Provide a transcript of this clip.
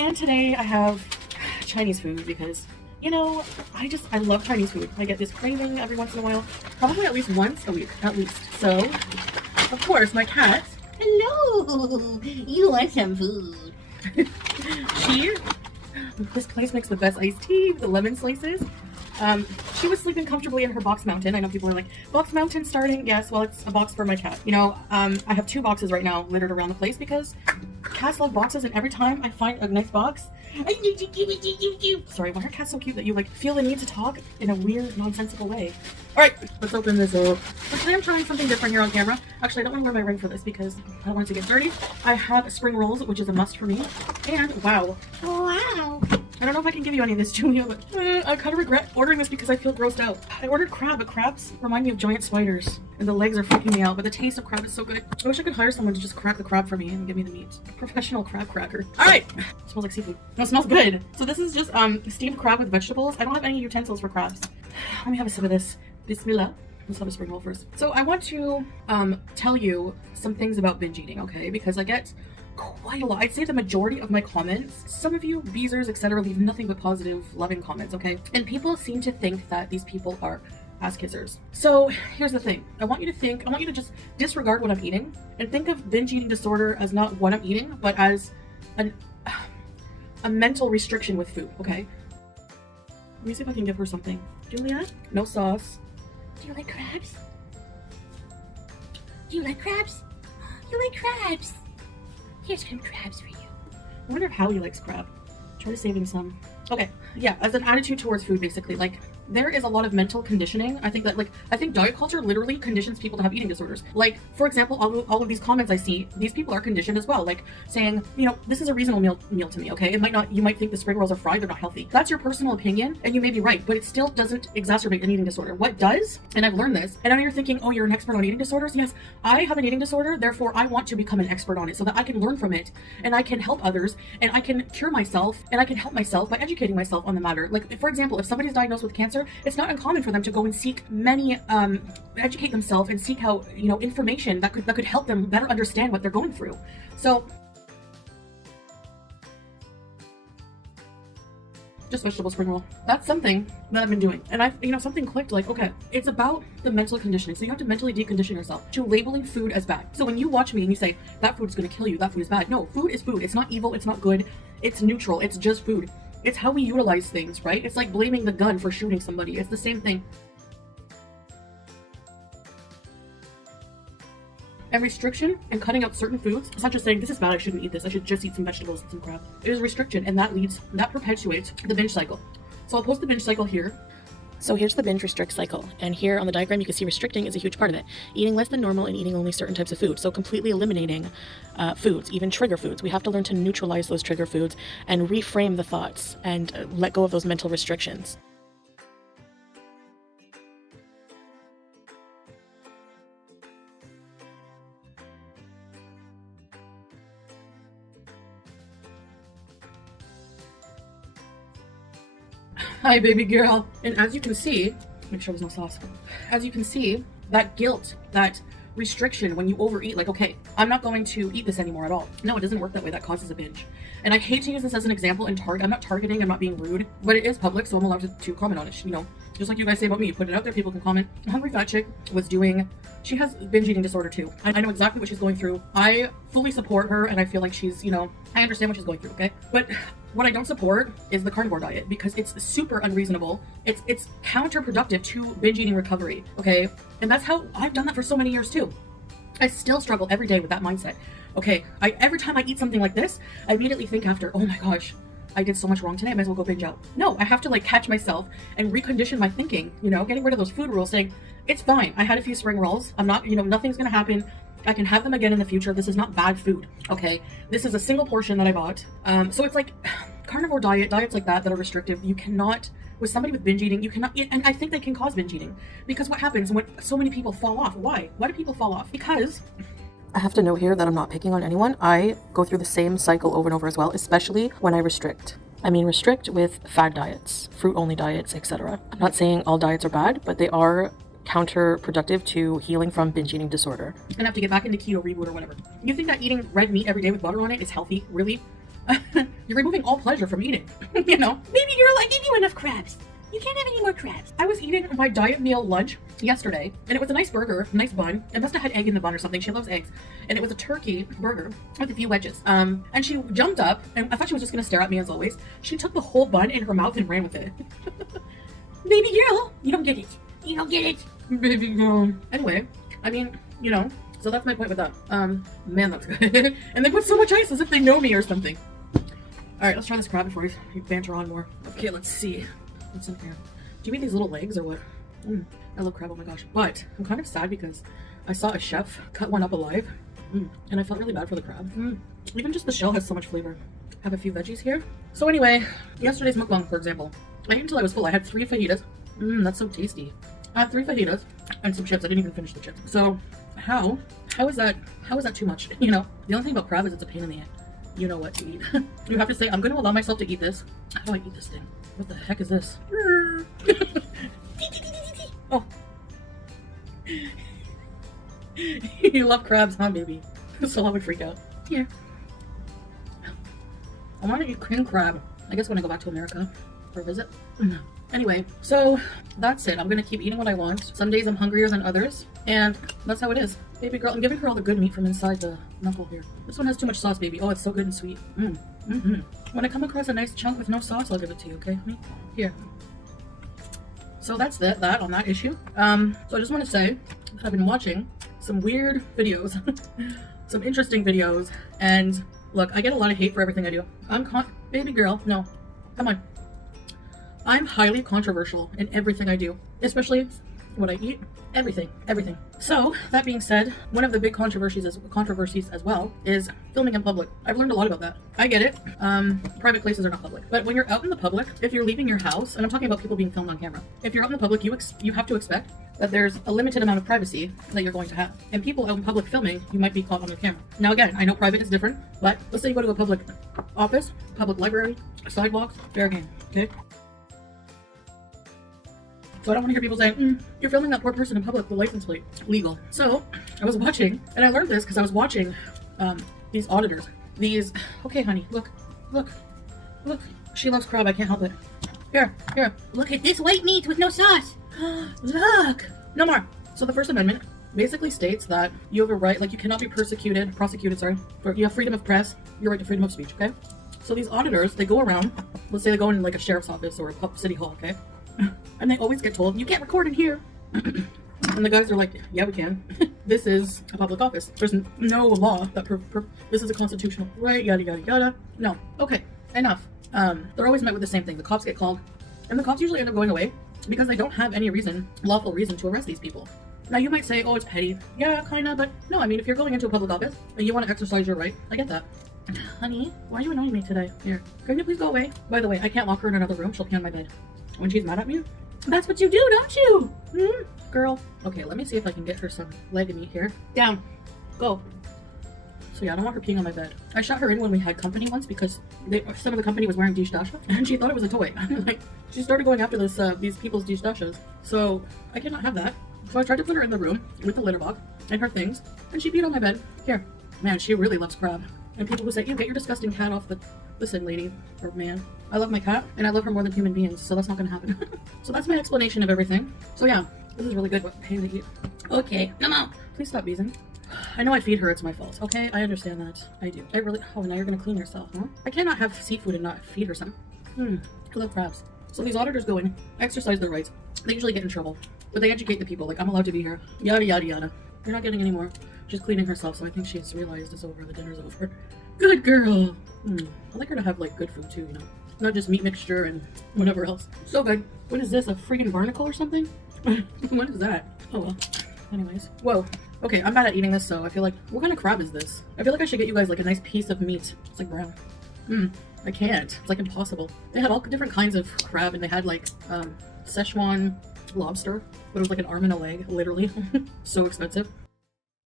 And today I have Chinese food because, you know, I love Chinese food. I get this craving every once in a while, probably at least once a week, at least. So, of course, my cat, Hello! You want some food? This place makes the best iced tea with the lemon slices. She was sleeping comfortably in her box mountain. I know people are like, box mountain starting? Yes, well, it's a box for my cat. You know, I have 2 boxes right now littered around the place because cats love boxes, and every time I find a nice box, sorry, why are cats so cute that you like feel the need to talk in a weird, nonsensical way? All right, let's open this up. So today I'm trying something different here on camera. Actually, I don't want to wear my ring for this because I don't want it to get dirty. I have spring rolls, which is a must for me. And wow. Wow! I don't know if I can give you any of this, Julia, but I kind of regret ordering this because I feel grossed out. I ordered crab, but crabs remind me of giant spiders, and the legs are freaking me out, but the taste of crab is so good. I wish I could hire someone to just crack the crab for me and give me the meat. Professional crab cracker. All right, it smells like seafood. No, it smells good. So this is just steamed crab with vegetables. I don't have any utensils for crabs. Let me have a sip of this. Bismillah. Let's have a spring roll first. So I want to tell you some things about binge eating, okay? Because I get quite a lot. I'd say the majority of my comments, some of you, beezers, etc., leave nothing but positive, loving comments, okay? And people seem to think that these people are ass kissers. So here's the thing. I want you to just disregard what I'm eating and think of binge eating disorder as not what I'm eating, but as a mental restriction with food, okay? Let me see if I can give her something. Julia? No sauce. Do you like crabs? Do you like crabs? You like crabs? Here's some crabs for you. I wonder if Howie likes crab. Try to save him some. Okay, yeah, as an attitude towards food, basically, like, there is a lot of mental conditioning. I think diet culture literally conditions people to have eating disorders. Like, for example, all of these comments I see, these people are conditioned as well. Like, saying, you know, this is a reasonable meal to me, okay? You might think the spring rolls are fried, they're not healthy. That's your personal opinion, and you may be right, but it still doesn't exacerbate an eating disorder. What does, and I've learned this, and I know you're thinking, oh, you're an expert on eating disorders? Yes, I have an eating disorder, therefore I want to become an expert on it so that I can learn from it, and I can help others, and I can cure myself, and I can help myself by educating myself on the matter. Like, for example, if somebody's diagnosed with cancer, it's not uncommon for them to go and seek educate themselves and seek out, you know, information that could help them better understand what they're going through. So just vegetable spring roll. That's something that I've been doing. And something clicked, like, okay, it's about the mental conditioning. So you have to mentally decondition yourself to labeling food as bad. So when you watch me and you say, that food is going to kill you, that food is bad. No, food is food. It's not evil. It's not good. It's neutral. It's just food. It's how we utilize things, right? It's like blaming the gun for shooting somebody. It's the same thing. And restriction and cutting out certain foods, it's not just saying, this is bad, I shouldn't eat this, I should just eat some vegetables and some crab. It is restriction, and that perpetuates the binge cycle. So I'll post the binge cycle here. So here's the binge restrict cycle, and here on the diagram you can see restricting is a huge part of it. Eating less than normal and eating only certain types of food. So completely eliminating foods, even trigger foods. We have to learn to neutralize those trigger foods and reframe the thoughts and let go of those mental restrictions. Hi, baby girl. And as you can see, make sure there's no sauce. As you can see, that guilt, that restriction when you overeat, like, okay, I'm not going to eat this anymore at all. No, it doesn't work that way. That causes a binge. And I hate to use this as an example in I'm not targeting, I'm not being rude, but it is public, so I'm allowed to comment on it. You know, just like you guys say about me, you put it out there, people can comment. A Hungry Fat Chick she has binge eating disorder too. I know exactly what she's going through. I fully support her, and I feel like she's, you know, I understand what she's going through, okay? But what I don't support is the carnivore diet because it's super unreasonable. It's counterproductive to binge eating recovery, okay? And that's how I've done that for so many years too. I still struggle every day with that mindset. Okay, every time I eat something like this, I immediately think after, oh my gosh, I did so much wrong today, I might as well go binge out. No, I have to like catch myself and recondition my thinking, you know, getting rid of those food rules, saying, it's fine, I had a few spring rolls, I'm not, you know, nothing's gonna happen. I can have them again in the future. This is not bad food, okay? This is a single portion that I bought. So it's like carnivore diets like that are restrictive. You cannot, with somebody with binge eating, you cannot eat, and I think they can cause binge eating because what happens when so many people fall off? Why do people fall off? Because I have to note here that I'm not picking on anyone. I go through the same cycle over and over as well, especially when I restrict. I mean, restrict with fad diets, fruit-only diets, etc. I'm not saying all diets are bad, but they are counterproductive to healing from binge eating disorder. And have to get back into keto reboot or whatever. You think that eating red meat every day with butter on it is healthy? Really? You're removing all pleasure from eating. You know? Baby girl, I gave you enough crabs. You can't have any more crabs. I was eating my diet meal lunch yesterday, and it was a nice burger, nice bun. It must have had egg in the bun or something. She loves eggs. And it was a turkey burger with a few wedges. And she jumped up, and I thought she was just gonna stare at me as always. She took the whole bun in her mouth and ran with it. Baby girl, you don't get it. You don't get it. Baby girl. Anyway, I mean, you know, so that's my point with that. Man, that's good. And they put so much ice as if they know me or something. All right, let's try this crab before we banter on more. Okay, let's see. What's in here? Do you eat these little legs or what? I love crab, oh my gosh. But I'm kind of sad because I saw a chef cut one up alive. And I felt really bad for the crab. Even just the shell has so much flavor. Have a few veggies here. So anyway, yesterday's mukbang, for example. I ate until I was full. I had 3 fajitas. That's so tasty. I had 3 fajitas and some chips. I didn't even finish the chips. So how is that too much? You know, the only thing about crab is it's a pain in the ass. You know what to eat. You have to say, I'm going to allow myself to eat this. How do I eat this thing? What the heck is this? Oh. You love crabs, huh, baby? So I would freak out. Here. I want to eat king crab. I guess when I go back to America for a visit. Anyway, so that's it. I'm going to keep eating what I want. Some days I'm hungrier than others. And that's how it is. Baby girl, I'm giving her all the good meat from inside the knuckle here. This one has too much sauce, baby. Oh, it's so good and sweet. When I come across a nice chunk with no sauce, I'll give it to you, okay? Here. So that's that on that issue. So I just want to say that I've been watching some weird videos, some interesting videos, and look, I get a lot of hate for everything I do. Baby girl, no, come on. I'm highly controversial in everything I do, especially what I eat, everything. So that being said, one of the big controversies as well is filming in public. I've learned a lot about that. I get it. Private places are not public, but when you're out in the public, if you're leaving your house, and I'm talking about people being filmed on camera, if you're out in the public, you have to expect that there's a limited amount of privacy that you're going to have. And people out in public filming, you might be caught on your camera. Now again, I know private is different, but let's say you go to a public office, public library, sidewalks, fair game, okay? So I don't want to hear people saying, you're filming that poor person in public with license plate. Legal. So I was watching, and I learned this because I was watching these auditors. Okay, honey, look. She loves crab, I can't help it. Here. Look at this white meat with no sauce. Look. No more. So the First Amendment basically states that you have a right, like you cannot be prosecuted, you have freedom of press, your right to freedom of speech, okay? So these auditors, they go around, let's say they go in like a sheriff's office or a city hall, okay? And they always get told, you can't record in here. And the guys are like, yeah, we can. This is a public office. There's no law that this is a constitutional right, yada, yada, yada. No. Okay, enough. They're always met with the same thing. The cops get called, and the cops usually end up going away because they don't have any lawful reason to arrest these people. Now you might say, oh, it's petty. Yeah, kinda, but no, I mean, if you're going into a public office and you want to exercise your right, I get that. Honey, why are you annoying me today? Here, can you please go away? By the way, I can't lock her in another room. She'll pee on my bed. When she's mad at me, that's what you do, don't you? Girl. Okay, let me see if I can get her some leg of meat here. Down. Go. So yeah, I don't want her peeing on my bed. I shot her in when we had company once because some of the company was wearing dish dasha, and she thought it was a toy. Like, she started going after these people's dish dashas. So I cannot have that. So I tried to put her in the room with the litter box and her things, and she peed on my bed. Here. Man, she really loves crab. And people who say, you get your disgusting cat off the... Listen, lady, or man, I love my cat, and I love her more than human beings, so that's not gonna happen. So that's my explanation of everything. So yeah, this is really good. What hey, they eat. Okay, come on. Please stop beezing. I know I feed her, it's my fault. Okay, I understand that. I do. Oh, now you're gonna clean yourself, huh? I cannot have seafood and not feed her some. I love crabs. So these auditors go in, exercise their rights. They usually get in trouble, but they educate the people, like, I'm allowed to be here. Yada, yada, yada. You're not getting any more. She's cleaning herself, so I think she's realized it's over, the dinner's over. Good girl. I like her to have, like, good food, too, you know? Not just meat mixture and whatever else. So good. What is this, a freaking barnacle or something? What is that? Oh, well. Anyways. Whoa. Okay, I'm bad at eating this, so I feel like... What kind of crab is this? I feel like I should get you guys, like, a nice piece of meat. It's, like, brown. I can't. It's, like, impossible. They had all different kinds of crab, and they had, like, Szechuan lobster, but it was, like, an arm and a leg, literally. So expensive.